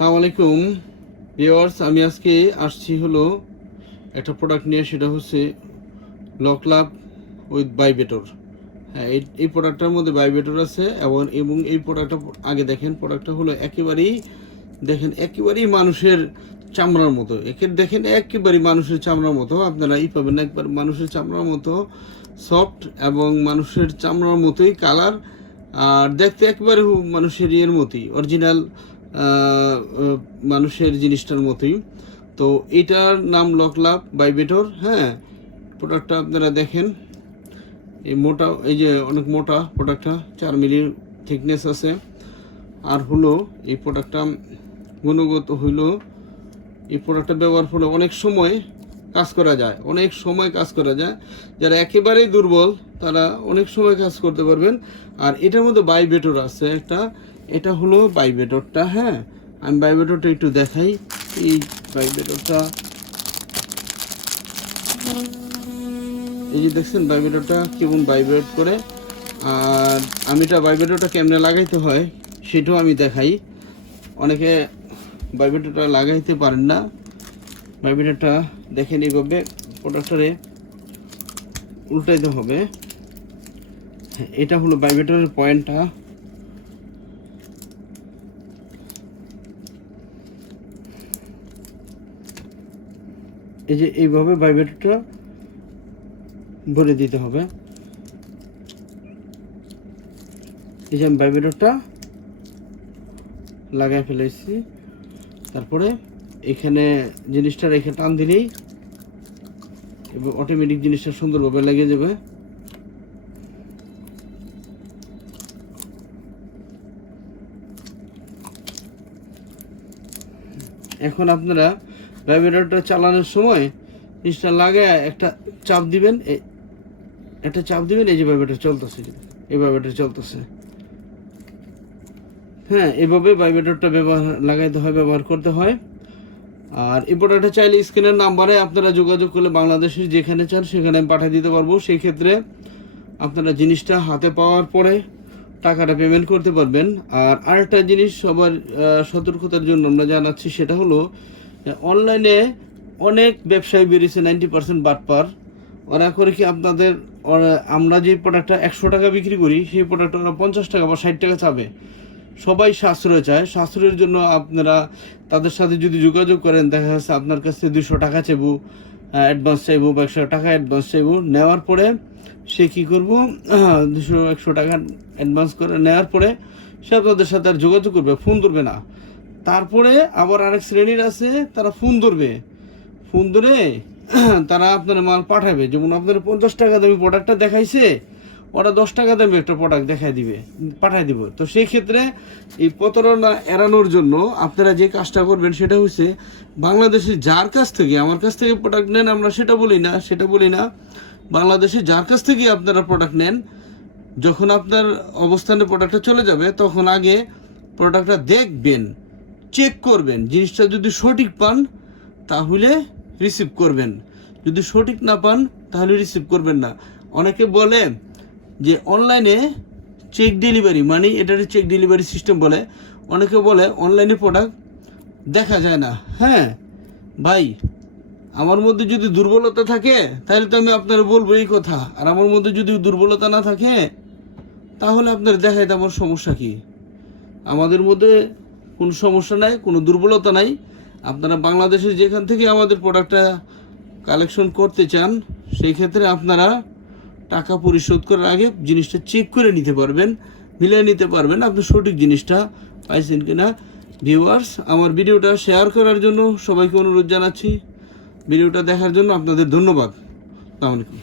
আসসালামু আলাইকুম ভিউয়ার্স, আমি আজকে আসছি হলো একটা প্রোডাক্ট নিয়ে, সেটা হচ্ছে লকলাভ উইথ ভাইব্রেটর। হ্যাঁ, এই প্রোডাক্টটার মধ্যে ভাইব্রেটর আছে এবং এই প্রোডাক্টটা আগে দেখেন, প্রোডাক্টটা হলো একেবারেই মানুষের চামড়ার মতো। দেখেন একেবারেই মানুষের চামড়ার মতো, আপনারা পাবেন না, একবার মানুষের চামড়ার মতো সফট এবং মানুষের চামড়ার মতোই কালার, আর দেখতে একেবারে মানুষের ইয়ের মতোই অরিজিনাল মানুষের জিনিসটার মতোই। তো এটার নাম লকলাভ ভাইব্রেটর। হ্যাঁ, প্রোডাক্টটা আপনারা দেখেন, এই যে অনেক মোটা প্রোডাক্টটা, 4 মিলির থিকনেস আছে। আর হলো এই প্রোডাক্টটা গুণগত হইল, এই প্রোডাক্টটা ব্যবহার হলে অনেক সময় কাজ করা যায়, যারা একেবারেই দুর্বল তারা অনেক সময় কাজ করতে পারবেন। আর এটার মধ্যে ভাইব্রেটর আছে একটা, এটা হলো ভাইব্রেটরটা। হ্যাঁ, আমি ভাইব্রেটরটা একটু দেখাই। এই ভাইব্রেটরটা, এই যে দেখছেন ভাইব্রেটরটা কেমন ভাইব্রেট করে। আর আমি এটা ভাইব্রেটরটা কেমনে লাগাইতে হয় সেটাও আমি দেখাই। অনেকে ভাইব্রেটরটা লাগাইতে পারেন না। ভাইব্রেটরটা দেখেন, এইভাবে প্রোডাক্টরে উল্টাইতে হবে। এটা হলো ভাইব্রেটরের পয়েন্টটা। এই যে এইভাবে ভাইব্রেটরটা ভরে দিতে হবে। এই যে আমি ভাইব্রেটরটা লাগাই ফেলেছি, তারপরে এখানে জিনিসটা রেখে টান দিলেই এবং অটোমেটিক জিনিসটা সুন্দরভাবে লেগে যাবে। এখন আপনারা ভাইব্রেটরটা চালানোর সময় জিনিসটা লাগায় একটা চাপ দিবেন, এই যে ভাইব্রেটর চলতেছে, এই ভাইব্রেটর চলতেছে। হ্যাঁ, এভাবে ভাইব্রেটরটা ব্যবহার করতে হয়। আর এই প্রোডাক্টটা চাইলে স্ক্রিনের নাম্বারে আপনারা যোগাযোগ করলে বাংলাদেশের যেখানে চান সেখানে আমি পাঠিয়ে দিতে পারবো। সেই ক্ষেত্রে আপনারা জিনিসটা হাতে পাওয়ার পরে টাকাটা পেমেন্ট করতে পারবেন। আর আরেকটা জিনিস সবার সতর্কতার জন্য আমরা জানাচ্ছি, সেটা হলো অনলাইনে অনেক ব্যবসায়ী বেরিয়েছে 90% বাটপার। ওরা করে কি আমরা যে প্রোডাক্টটা 100 টাকা বিক্রি করি, সেই প্রোডাক্টটা ওরা 50 টাকা বা 60 টাকা চাবে। সবাই সাশ্রয় চায়, সাশ্রয়ের জন্য আপনারা তাদের সাথে যদি যোগাযোগ করেন, দেখা যাচ্ছে আপনার কাছে 200 টাকা চাইবো অ্যাডভান্স চাইবো, বা 100 টাকা অ্যাডভান্স চাইবো। নেওয়ার পরে সে কী করবো, 200-100 টাকা অ্যাডভান্স করে নেওয়ার পরে সে আপনাদের সাথে আর যোগাযোগ করবে, ফোন ধরবে না। তারপরে আবার আরেক শ্রেণীর আছে, তারা ফোন ধরে তারা আপনার মাল পাঠাবে। যেমন আপনার 50 টাকা দামি প্রোডাক্টটা দেখাইছে, ওরা 10 টাকা দামি একটা প্রোডাক্ট পাঠায় দিব। তো সেই ক্ষেত্রে এই প্রতারণা এড়ানোর জন্য আপনারা যে কাজটা করবেন সেটা হচ্ছে, বাংলাদেশে যার কাছ থেকে আমার কাছ থেকে প্রোডাক্ট নেন, আমরা সেটা বলি না, বাংলাদেশে যার কাছ থেকে আপনারা প্রোডাক্ট নেন, যখন আপনার অবস্থানে প্রোডাক্টটা চলে যাবে তখন আগে প্রোডাক্টটা দেখবেন, চেক করবেন। জিনিসটা যদি সঠিক পান তাহলে রিসিভ করবেন, যদি সঠিক না পান তাহলে রিসিভ করবেন না। অনেকে বলে যে অনলাইনে চেক ডেলিভারি, মানে এটার চেক ডেলিভারি সিস্টেম বলে। অনেকে বলে অনলাইনে প্রোডাক্ট দেখা যায় না। হ্যাঁ ভাই, আমার মধ্যে যদি দুর্বলতা থাকে তাহলে তো আমি আপনার বলবো এই কথা, আর আমার মধ্যে যদি দুর্বলতা না থাকে তাহলে আপনার দেখাইতে আমার সমস্যা কি? আমাদের মধ্যে কোনো সমস্যা নাই, কোনো দুর্বলতা নাই। আপনারা বাংলাদেশের যেখান থেকে আমাদের প্রোডাক্টটা কালেকশন করতে চান, সেই ক্ষেত্রে আপনারা টাকা পরিশোধ করার আগে জিনিসটা চেক করে নিতে পারবেন, মিলিয়ে নিতে পারবেন আপনি সঠিক জিনিসটা পাইছেন কিনা। ভিউয়ার্স, আমার ভিডিওটা শেয়ার করার জন্য সবাইকে অনুরোধ জানাচ্ছি। ভিডিওটা দেখার জন্য আপনাদের ধন্যবাদ। আসসালামু আলাইকুম।